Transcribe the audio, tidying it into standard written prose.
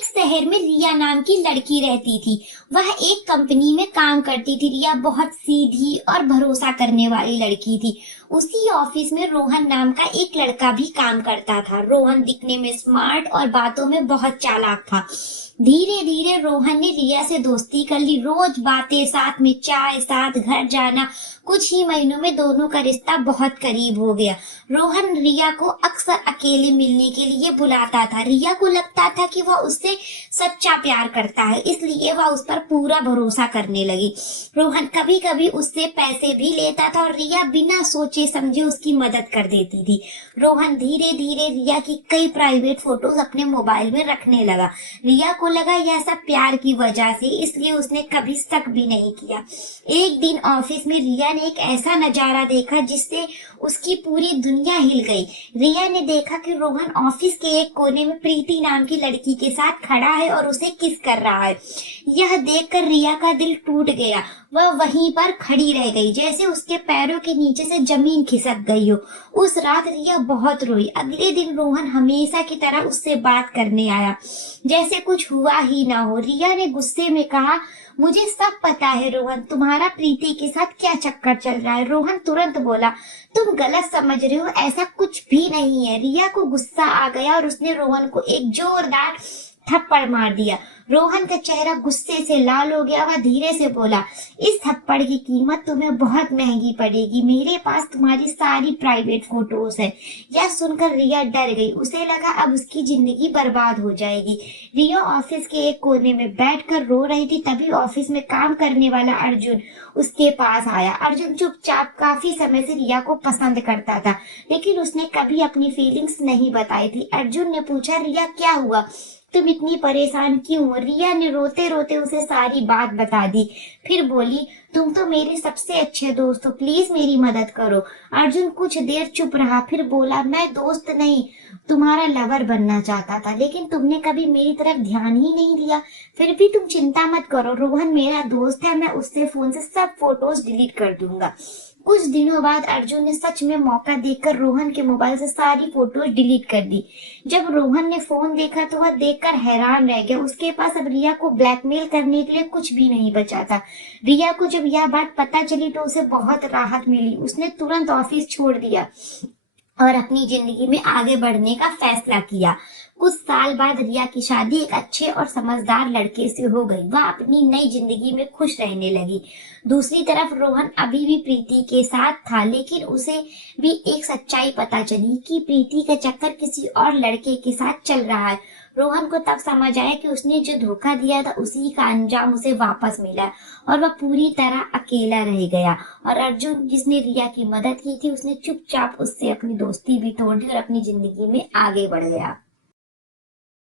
एक शहर में रिया नाम की लड़की रहती थी। वह एक कंपनी में काम करती थी। रिया बहुत सीधी और भरोसा करने वाली लड़की थी। उसी ऑफिस में रोहन नाम का एक लड़का भी काम करता था। रोहन दिखने में स्मार्ट और बातों में बहुत चालाक था। धीरे धीरे रोहन ने रिया से दोस्ती कर ली। रोज बातें, साथ में चाय, साथ घर जाना। कुछ ही महीनों में दोनों का रिश्ता बहुत करीब हो गया। रोहन रिया को अक्सर अकेले मिलने के लिए बुलाता था। रिया को लगता था कि वह उससे सच्चा प्यार करता है, इसलिए वह उस पर पूरा भरोसा करने लगी। रोहन कभी कभी उससे पैसे भी लेता था और रिया बिना सोचे समझे उसकी मदद कर देती थी। रोहन धीरे धीरे रिया की कई प्राइवेट फोटोज अपने मोबाइल में रखने लगा। रिया को लगा यह सब प्यार की वजह से, इसलिए उसने कभी शक भी नहीं किया। एक दिन ऑफिस में रिया ने एक ऐसा नजारा देखा जिससे उसकी पूरी दुनिया हिल गई। रिया ने देखा कि रोहन ऑफिस के एक कोने में प्रीति नाम की लड़की के साथ खड़ा है और उसे किस कर रहा है। यह देखकर रिया का दिल टूट गया। वह वहीं पर खड़ी रह गई, जैसे उसके पैरों के नीचे से जमीन खिसक गई हो। उस रात रिया बहुत रोई। अगले दिन रोहन हमेशा की तरह उससे बात करने आया, जैसे कुछ हुआ ही ना हो। रिया ने गुस्से में कहा, मुझे सब पता है रोहन, तुम्हारा प्रीति के साथ क्या चक्कर चल रहा है। रोहन तुरंत बोला, तुम गलत समझ रहे हो, ऐसा कुछ भी नहीं है। रिया को गुस्सा आ गया और उसने रोहन को एक जोरदार थप्पड़ मार दिया। रोहन का चेहरा गुस्से से लाल हो गया। वह धीरे से बोला, इस थप्पड़ की कीमत तुम्हें बहुत महंगी पड़ेगी। मेरे पास तुम्हारी सारी प्राइवेट फोटोज है। यह सुनकर रिया डर गई। उसे लगा अब उसकी जिंदगी बर्बाद हो जाएगी। रिया ऑफिस के एक कोने में बैठकर रो रही थी। तभी ऑफिस में काम करने वाला अर्जुन उसके पास आया। अर्जुन चुपचाप काफी समय से रिया को पसंद करता था, लेकिन उसने कभी अपनी फीलिंग्स नहीं बताई थी। अर्जुन ने पूछा, रिया क्या हुआ, तुम इतनी परेशान क्यों हो? रिया ने रोते रोते उसे सारी बात बता दी। फिर बोली, तुम तो मेरे सबसे अच्छे दोस्त हो, प्लीज मेरी मदद करो। अर्जुन कुछ देर चुप रहा, फिर बोला, मैं दोस्त नहीं, तुम्हारा लवर बनना चाहता था, लेकिन तुमने कभी मेरी तरफ ध्यान ही नहीं दिया। फिर भी तुम चिंता मत करो, रोहन मेरा दोस्त है, मैं उससे फोन से सब फोटोज डिलीट कर दूंगा। कुछ दिनों बाद अर्जुन ने सच में मौका देखकर रोहन के मोबाइल से सारी फोटोज डिलीट कर दी। जब रोहन ने फोन देखा तो वह देखकर हैरान रह गया। उसके पास अब रिया को ब्लैकमेल करने के लिए कुछ भी नहीं बचा था। रिया को जब यह बात पता चली तो उसे बहुत राहत मिली। उसने तुरंत ऑफिस छोड़ दिया और अपनी जिंदगी में आगे बढ़ने का फैसला किया। कुछ साल बाद रिया की शादी एक अच्छे और समझदार लड़के से हो गई। वह अपनी नई जिंदगी में खुश रहने लगी। दूसरी तरफ रोहन अभी भी प्रीति के साथ था, लेकिन उसे भी एक सच्चाई पता चली कि प्रीति का चक्कर किसी और लड़के के साथ चल रहा है। रोहन को तब समझ आया कि उसने जो धोखा दिया था उसी का अंजाम उसे वापस मिला और वह पूरी तरह अकेला रह गया। और अर्जुन, जिसने रिया की मदद की थी, उसने चुपचाप उससे अपनी दोस्ती भी तोड़ दी और अपनी जिंदगी में आगे बढ़ गया।